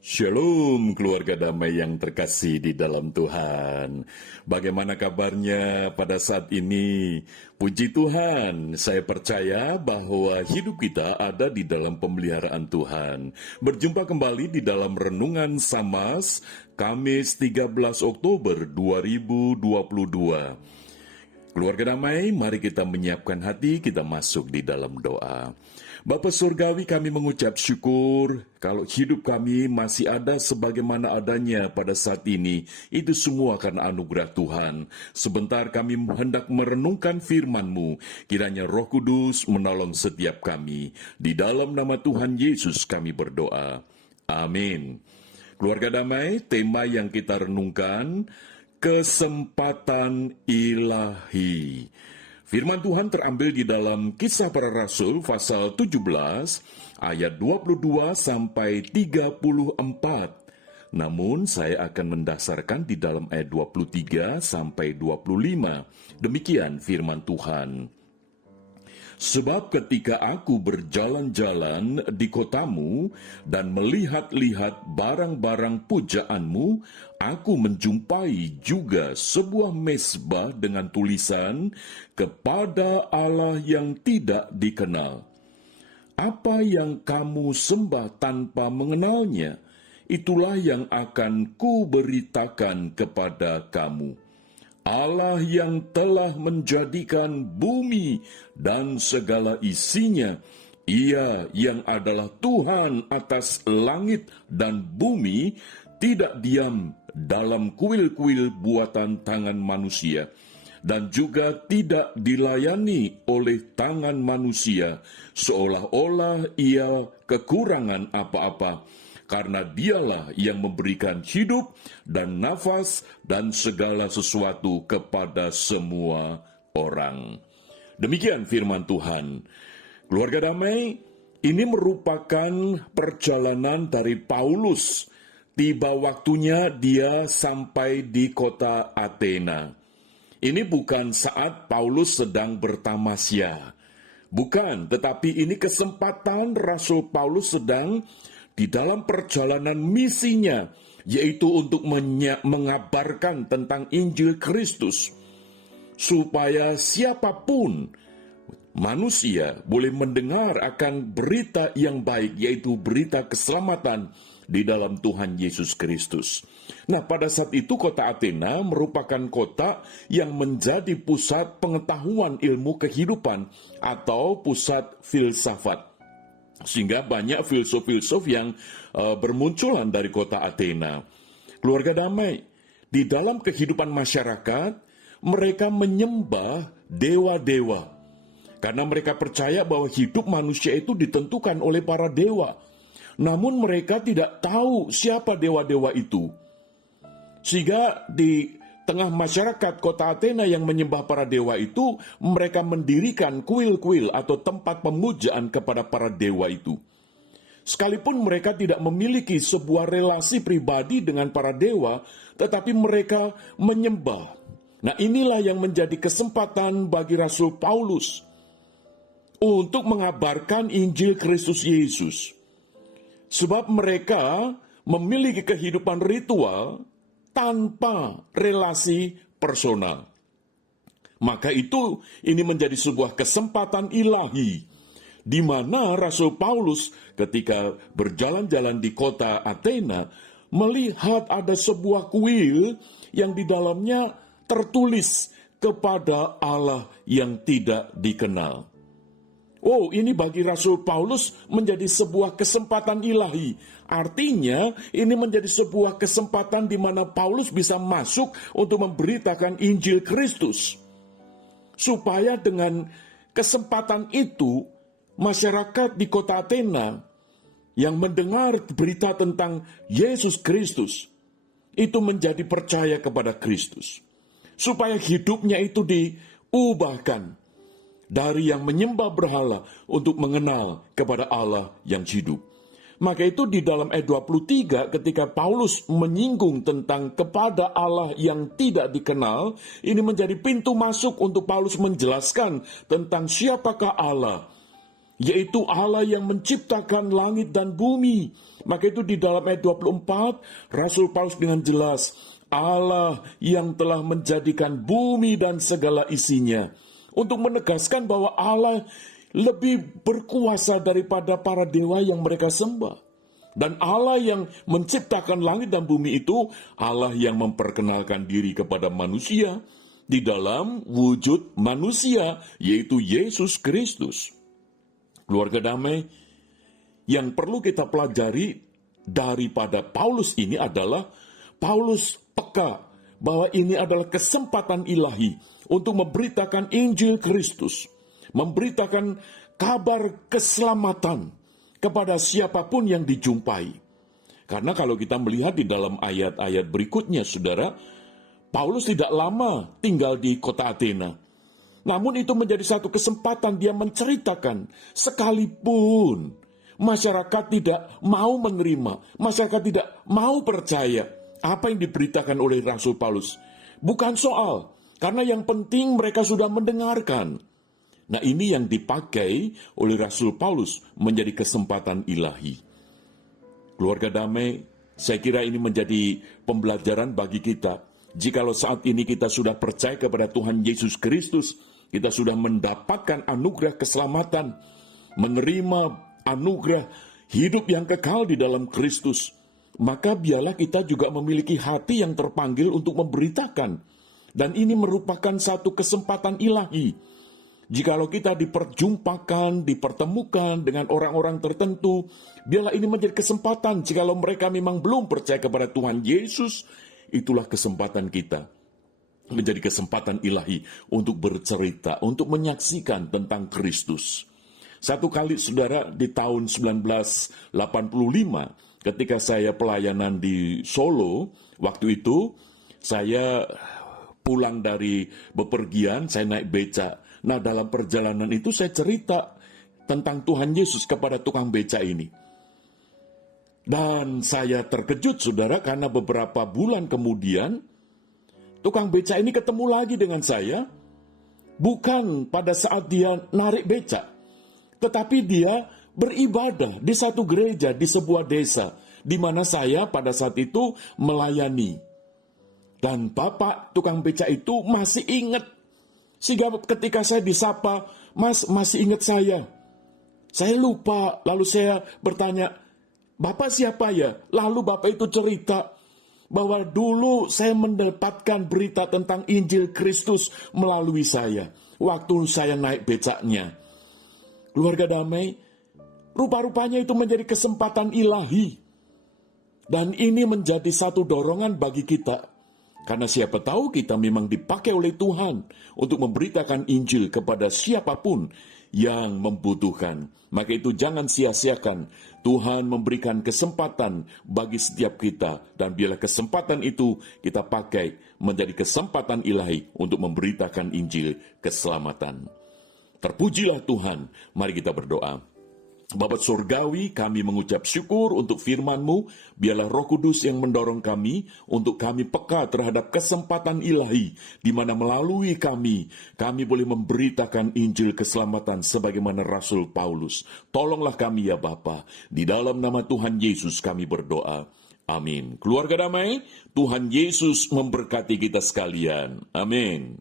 Shalom keluarga damai yang terkasih di dalam Tuhan. Bagaimana kabarnya pada saat ini? Puji Tuhan, saya percaya bahwa hidup kita ada di dalam pemeliharaan Tuhan. Berjumpa kembali di dalam Renungan Samas, Kamis 13 Oktober 2022. Keluarga damai, mari kita menyiapkan hati, kita masuk di dalam doa. Bapa Surgawi, kami mengucap syukur kalau hidup kami masih ada sebagaimana adanya pada saat ini. Itu semua karena anugerah Tuhan. Sebentar kami hendak merenungkan firman-Mu. Kiranya Roh Kudus menolong setiap kami. Di dalam nama Tuhan Yesus kami berdoa. Amin. Keluarga damai, tema yang kita renungkan, kesempatan ilahi. Firman Tuhan terambil di dalam Kisah Para Rasul pasal 17 ayat 22 sampai 34. Namun saya akan mendasarkan di dalam ayat 23 sampai 25. Demikian firman Tuhan. Sebab ketika aku berjalan-jalan di kotamu dan melihat-lihat barang-barang pujaanmu, aku menjumpai juga sebuah mezbah dengan tulisan, kepada Allah yang tidak dikenal. Apa yang kamu sembah tanpa mengenalnya, itulah yang akan kuberitakan kepada kamu. Allah yang telah menjadikan bumi dan segala isinya, Ia yang adalah Tuhan atas langit dan bumi, tidak diam dalam kuil-kuil buatan tangan manusia, dan juga tidak dilayani oleh tangan manusia, seolah-olah Ia kekurangan apa-apa, karena Dialah yang memberikan hidup dan nafas dan segala sesuatu kepada semua orang. Demikian firman Tuhan. Keluarga damai, ini merupakan perjalanan dari Paulus. Tiba waktunya dia sampai di kota Athena. Ini bukan saat Paulus sedang bertamasya. Bukan, tetapi ini kesempatan Rasul Paulus sedang di dalam perjalanan misinya, yaitu untuk mengabarkan tentang Injil Kristus, supaya siapapun manusia boleh mendengar akan berita yang baik, yaitu berita keselamatan di dalam Tuhan Yesus Kristus. Nah, pada saat itu kota Athena merupakan kota yang menjadi pusat pengetahuan ilmu kehidupan atau pusat filsafat. Sehingga banyak filsuf-filsuf yang bermunculan dari kota Athena. Keluarga damai, di dalam kehidupan masyarakat, mereka menyembah dewa-dewa. Karena mereka percaya bahwa hidup manusia itu ditentukan oleh para dewa. Namun mereka tidak tahu siapa dewa-dewa itu. Sehingga di tengah masyarakat kota Athena yang menyembah para dewa itu, mereka mendirikan kuil-kuil atau tempat pemujaan kepada para dewa itu. Sekalipun mereka tidak memiliki sebuah relasi pribadi dengan para dewa, tetapi mereka menyembah. Nah, inilah yang menjadi kesempatan bagi Rasul Paulus untuk mengabarkan Injil Kristus Yesus. Sebab mereka memiliki kehidupan ritual tanpa relasi personal. Maka itu ini menjadi sebuah kesempatan ilahi, di mana Rasul Paulus ketika berjalan-jalan di kota Athena melihat ada sebuah kuil yang di dalamnya tertulis kepada Allah yang tidak dikenal. Oh, ini bagi Rasul Paulus menjadi sebuah kesempatan ilahi. Artinya, ini menjadi sebuah kesempatan di mana Paulus bisa masuk untuk memberitakan Injil Kristus. Supaya dengan kesempatan itu, masyarakat di kota Athena yang mendengar berita tentang Yesus Kristus, itu menjadi percaya kepada Kristus. Supaya hidupnya itu diubahkan dari yang menyembah berhala untuk mengenal kepada Allah yang hidup. Maka itu di dalam ayat 23 ketika Paulus menyinggung tentang kepada Allah yang tidak dikenal, ini menjadi pintu masuk untuk Paulus menjelaskan tentang siapakah Allah yaitu Allah yang menciptakan langit dan bumi. Maka itu di dalam ayat 24, Rasul Paulus dengan jelas, Allah yang telah menjadikan bumi dan segala isinya, untuk menegaskan bahwa Allah lebih berkuasa daripada para dewa yang mereka sembah. Dan Allah yang menciptakan langit dan bumi itu, Allah yang memperkenalkan diri kepada manusia di dalam wujud manusia, yaitu Yesus Kristus. Keluarga damai, yang perlu kita pelajari daripada Paulus ini adalah Paulus peka bahwa ini adalah kesempatan ilahi untuk memberitakan Injil Kristus, memberitakan kabar keselamatan kepada siapapun yang dijumpai. Karena kalau kita melihat di dalam ayat-ayat berikutnya, saudara, Paulus tidak lama tinggal di kota Athena. Namun itu menjadi satu kesempatan dia menceritakan, sekalipun masyarakat tidak mau menerima, masyarakat tidak mau percaya apa yang diberitakan oleh Rasul Paulus. Bukan soal, karena yang penting mereka sudah mendengarkan. Nah, ini yang dipakai oleh Rasul Paulus menjadi kesempatan ilahi. Keluarga damai, saya kira ini menjadi pembelajaran bagi kita. Jikalau saat ini kita sudah percaya kepada Tuhan Yesus Kristus, kita sudah mendapatkan anugerah keselamatan, menerima anugerah hidup yang kekal di dalam Kristus, maka biarlah kita juga memiliki hati yang terpanggil untuk memberitakan. Dan ini merupakan satu kesempatan ilahi. Jikalau kita diperjumpakan, dipertemukan dengan orang-orang tertentu, biarlah ini menjadi kesempatan. Jikalau mereka memang belum percaya kepada Tuhan Yesus, itulah kesempatan kita. Menjadi kesempatan ilahi untuk bercerita, untuk menyaksikan tentang Kristus. Satu kali, saudara, di tahun 1985, ketika saya pelayanan di Solo, waktu itu saya pulang dari bepergian, saya naik beca. Nah, dalam perjalanan itu saya cerita tentang Tuhan Yesus kepada tukang beca ini. Dan saya terkejut, saudara, karena beberapa bulan kemudian, tukang beca ini ketemu lagi dengan saya, bukan pada saat dia narik beca, tetapi dia beribadah di satu gereja di sebuah desa, di mana saya pada saat itu melayani. Dan bapak tukang beca itu masih ingat, sehingga ketika saya disapa, "Mas, masih ingat saya?" Saya lupa, lalu saya bertanya, "Bapak siapa ya?" Lalu bapak itu cerita bahwa dulu saya mendapatkan berita tentang Injil Kristus melalui saya, waktu saya naik becaknya. Keluarga damai, rupa-rupanya itu menjadi kesempatan ilahi. Dan ini menjadi satu dorongan bagi kita. Karena siapa tahu kita memang dipakai oleh Tuhan untuk memberitakan Injil kepada siapapun yang membutuhkan. Maka itu jangan sia-siakan. Tuhan memberikan kesempatan bagi setiap kita. Dan bila kesempatan itu kita pakai menjadi kesempatan ilahi untuk memberitakan Injil keselamatan. Terpujilah Tuhan. Mari kita berdoa. Bapa Surgawi, kami mengucap syukur untuk firman-Mu. Biarlah Roh Kudus yang mendorong kami untuk kami peka terhadap kesempatan ilahi, di mana melalui kami boleh memberitakan Injil keselamatan sebagaimana Rasul Paulus. Tolonglah kami ya Bapa. Di dalam nama Tuhan Yesus kami berdoa. Amin. Keluarga damai, Tuhan Yesus memberkati kita sekalian. Amin.